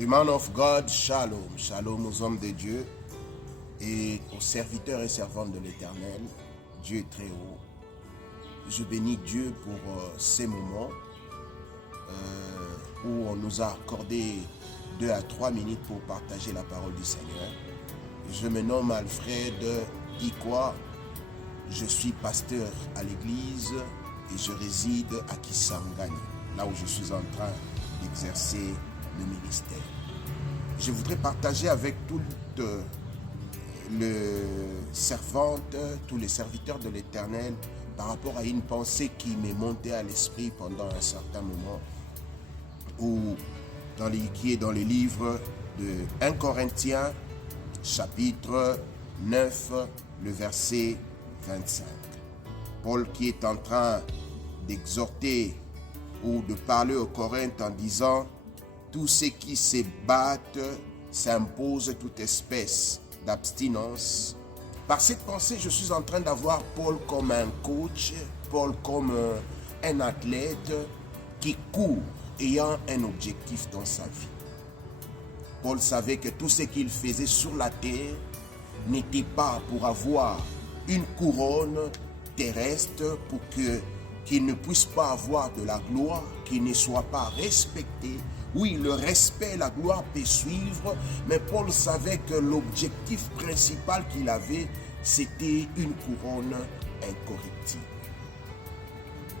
The man of God, Shalom. Shalom aux hommes de Dieu et aux serviteurs et servantes de l'Éternel. Dieu est très haut. Je bénis Dieu pour ces moments où on nous a accordé 2 à 3 minutes pour partager la parole du Seigneur. Je me nomme Alfred Ikwa. Je suis pasteur à l'église et je réside à Kisangani, là où je suis en train d'exercer le ministère. Je voudrais partager avec toutes les servantes, tous les serviteurs de l'Éternel par rapport à une pensée qui m'est montée à l'esprit pendant un certain moment, qui est dans les livres de 1 Corinthiens, chapitre 9, le verset 25. Paul qui est en train d'exhorter ou de parler aux Corinthes en disant: tous ceux qui se battent s'imposent toute espèce d'abstinence. Par cette pensée, je suis en train d'avoir Paul comme un coach, Paul comme un athlète qui court ayant un objectif dans sa vie. Paul savait que tout ce qu'il faisait sur la terre n'était pas pour avoir une couronne terrestre, pour qu'il ne puisse pas avoir de la gloire, qu'il ne soit pas respecté. Oui, le respect, la gloire peut suivre, mais Paul savait que l'objectif principal qu'il avait, c'était une couronne incorruptible.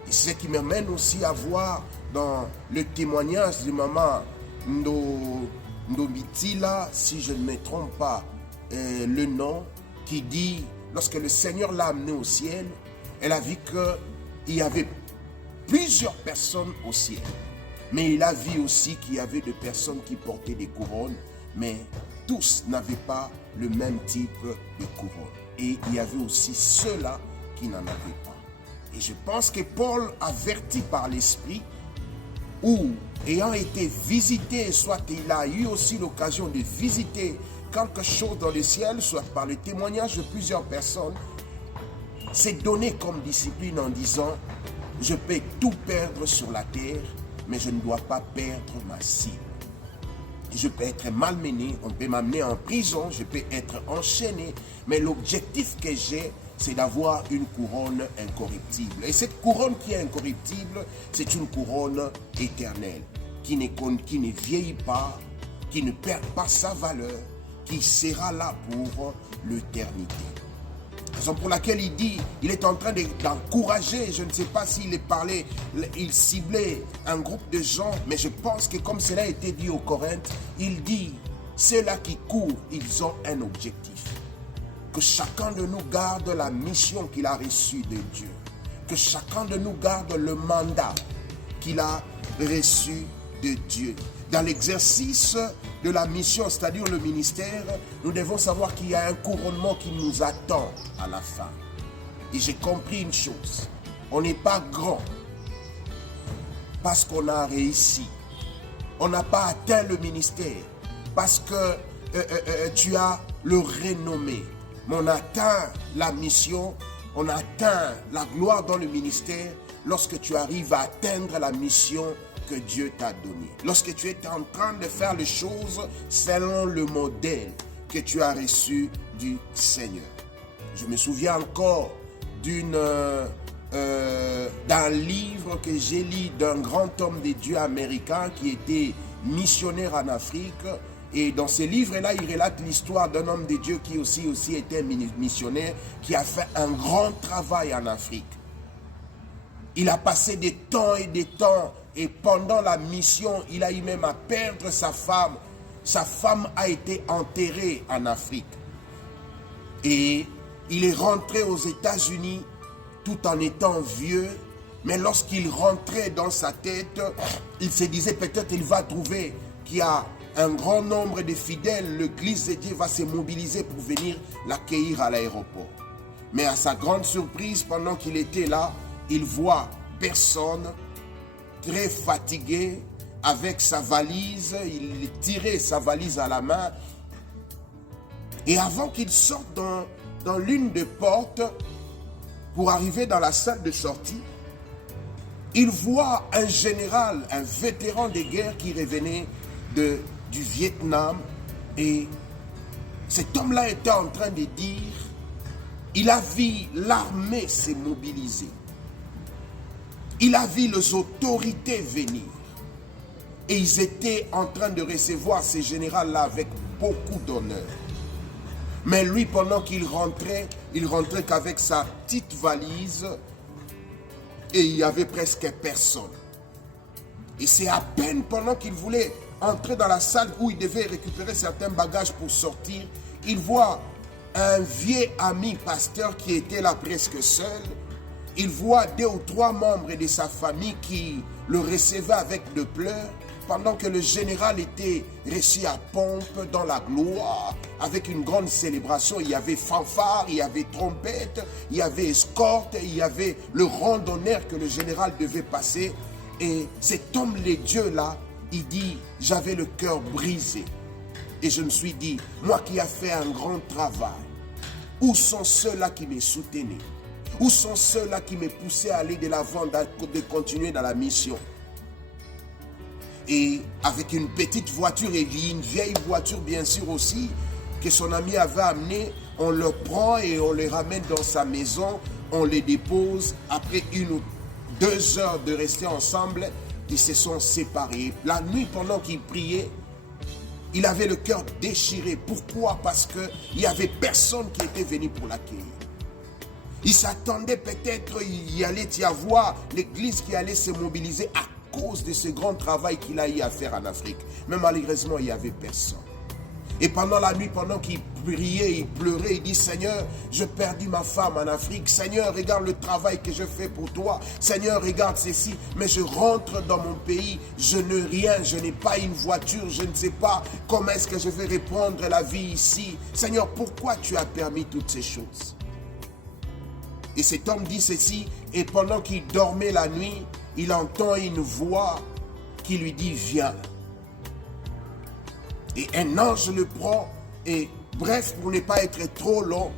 Et ce qui m'amène aussi à voir dans le témoignage de maman Ndomitila, si je ne me trompe pas le nom, qui dit, lorsque le Seigneur l'a amené au ciel, elle a vu qu'il y avait plusieurs personnes au ciel. Mais il a vu aussi qu'il y avait des personnes qui portaient des couronnes, mais tous n'avaient pas le même type de couronne. Et il y avait aussi ceux-là qui n'en avaient pas. Et je pense que Paul, averti par l'Esprit, ou ayant été visité, soit il a eu aussi l'occasion de visiter quelque chose dans le ciel, soit par le témoignage de plusieurs personnes, s'est donné comme discipline en disant: je peux tout perdre sur la terre, mais je ne dois pas perdre ma cible. Je peux être malmené, on peut m'amener en prison, je peux être enchaîné, mais l'objectif que j'ai, c'est d'avoir une couronne incorruptible. Et cette couronne qui est incorruptible, c'est une couronne éternelle, qui ne vieillit pas, qui ne perd pas sa valeur, qui sera là pour l'éternité. Raison pour laquelle il dit, il est en train d'encourager, je ne sais pas s'il parlait, il ciblait un groupe de gens, mais je pense que comme cela a été dit aux Corinthes, il dit, ceux-là qui courent, ils ont un objectif. Que chacun de nous garde la mission qu'il a reçue de Dieu. Que chacun de nous garde le mandat qu'il a reçu de Dieu. Dans l'exercice de la mission, c'est-à-dire le ministère, nous devons savoir qu'il y a un couronnement qui nous attend à la fin. Et j'ai compris une chose, on n'est pas grand parce qu'on a réussi. On n'a pas atteint le ministère parce que tu as le renommé. Mais on atteint la mission, on atteint la gloire dans le ministère lorsque tu arrives à atteindre la mission que Dieu t'a donné. Lorsque tu es en train de faire les choses selon le modèle que tu as reçu du Seigneur. Je me souviens encore d'un livre que j'ai lu d'un grand homme de Dieu américain qui était missionnaire en Afrique. Et dans ce livre-là, il relate l'histoire d'un homme de Dieu qui aussi était missionnaire, qui a fait un grand travail en Afrique. Il a passé des temps et des temps, et pendant la mission, il a eu même à perdre sa femme. Sa femme a été enterrée en Afrique. Et il est rentré aux États-Unis tout en étant vieux, mais lorsqu'il rentrait dans sa tête, il se disait peut-être qu'il va trouver qu'il y a un grand nombre de fidèles, l'église de Dieu va se mobiliser pour venir l'accueillir à l'aéroport. Mais à sa grande surprise, pendant qu'il était là, il voit personne, très fatigué, avec sa valise, il tirait sa valise à la main. Et avant qu'il sorte dans l'une des portes, pour arriver dans la salle de sortie, il voit un général, un vétéran de guerre qui revenait du Vietnam. Et cet homme-là était en train de dire, il a vu l'armée se mobiliser. Il a vu les autorités venir. Et ils étaient en train de recevoir ces généraux-là avec beaucoup d'honneur. Mais lui, pendant qu'il rentrait, il rentrait qu'avec sa petite valise et il n'y avait presque personne. Et c'est à peine pendant qu'il voulait entrer dans la salle où il devait récupérer certains bagages pour sortir, il voit un vieux ami pasteur qui était là presque seul. Il voit 2 ou 3 membres de sa famille qui le recevaient avec de pleurs, pendant que le général était reçu à pompe dans la gloire, avec une grande célébration. Il y avait fanfare, il y avait trompette, il y avait escorte, il y avait le rang d'honneur que le général devait passer. Et cet homme, les dieux là, il dit, j'avais le cœur brisé. Et je me suis dit, moi qui ai fait un grand travail, où sont ceux-là qui me soutenaient? Où sont ceux-là qui me poussaient à aller de l'avant, de continuer dans la mission? Et avec une petite voiture, et une vieille voiture bien sûr aussi, que son ami avait amenée, on le prend et on le ramène dans sa maison, on les dépose. Après 1 ou 2 heures de rester ensemble, ils se sont séparés. La nuit, pendant qu'il priait, il avait le cœur déchiré. Pourquoi? Parce qu'il n'y avait personne qui était venu pour l'accueillir. Il s'attendait peut-être, il allait y avoir l'église qui allait se mobiliser à cause de ce grand travail qu'il a eu à faire en Afrique. Mais malheureusement, il n'y avait personne. Et pendant la nuit, pendant qu'il priait, il pleurait, il dit, Seigneur, j'ai perdu ma femme en Afrique. Seigneur, regarde le travail que je fais pour toi. Seigneur, regarde ceci. Mais je rentre dans mon pays, je n'ai rien, je n'ai pas une voiture, je ne sais pas comment est-ce que je vais reprendre la vie ici. Seigneur, pourquoi tu as permis toutes ces choses? Et cet homme dit ceci, et pendant qu'il dormait la nuit, il entend une voix qui lui dit, viens. Et un ange le prend, et bref, pour ne pas être trop long,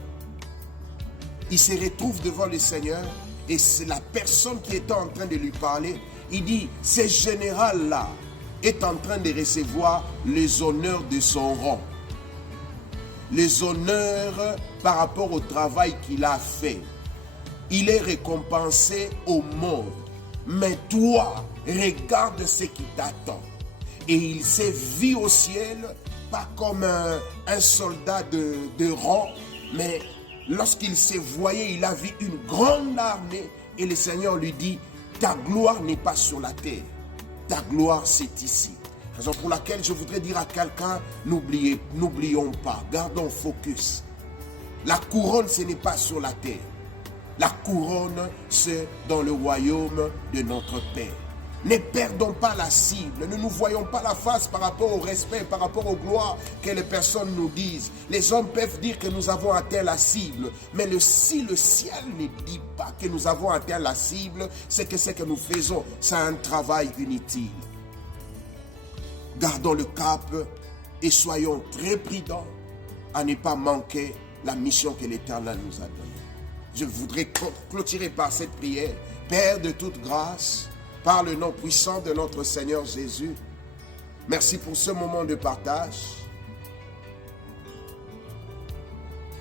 il se retrouve devant le Seigneur, et c'est la personne qui était en train de lui parler. Il dit, ce général-là est en train de recevoir les honneurs de son rang. Les honneurs par rapport au travail qu'il a fait. Il est récompensé au monde. Mais toi, regarde ce qui t'attend. Et il s'est vu au ciel, pas comme un soldat de rang, mais lorsqu'il s'est voyé, il a vu une grande armée. Et le Seigneur lui dit, ta gloire n'est pas sur la terre, ta gloire c'est ici. Raison pour laquelle je voudrais dire à quelqu'un, n'oublions pas, gardons focus. La couronne, ce n'est pas sur la terre. La couronne, c'est dans le royaume de notre Père. Ne perdons pas la cible, ne nous voyons pas la face par rapport au respect, par rapport aux gloires que les personnes nous disent. Les hommes peuvent dire que nous avons atteint la cible, mais si le ciel ne dit pas que nous avons atteint la cible, c'est que ce que nous faisons, c'est un travail inutile. Gardons le cap et soyons très prudents à ne pas manquer la mission que l'Éternel nous a donnée. Je voudrais clôturer par cette prière. Père de toute grâce, par le nom puissant de notre Seigneur Jésus, merci pour ce moment de partage.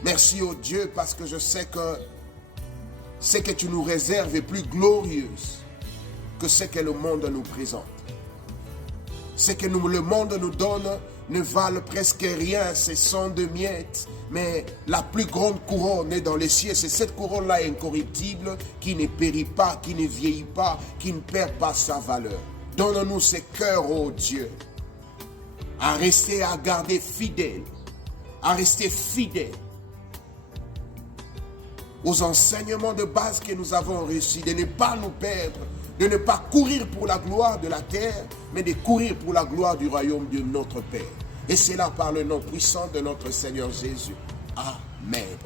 Merci au Dieu parce que je sais que ce que tu nous réserves est plus glorieux que ce que le monde nous présente. Ce que le monde nous donne ne valent presque rien, ce sont de miettes. Mais la plus grande couronne est dans les cieux. C'est cette couronne-là incorruptible qui ne périt pas, qui ne vieillit pas, qui ne perd pas sa valeur. Donne-nous ce cœur, ô Dieu, à rester, à garder fidèle, à rester fidèle aux enseignements de base que nous avons reçus, de ne pas nous perdre, de ne pas courir pour la gloire de la terre, mais de courir pour la gloire du royaume de notre Père. Et c'est là par le nom puissant de notre Seigneur Jésus. Amen.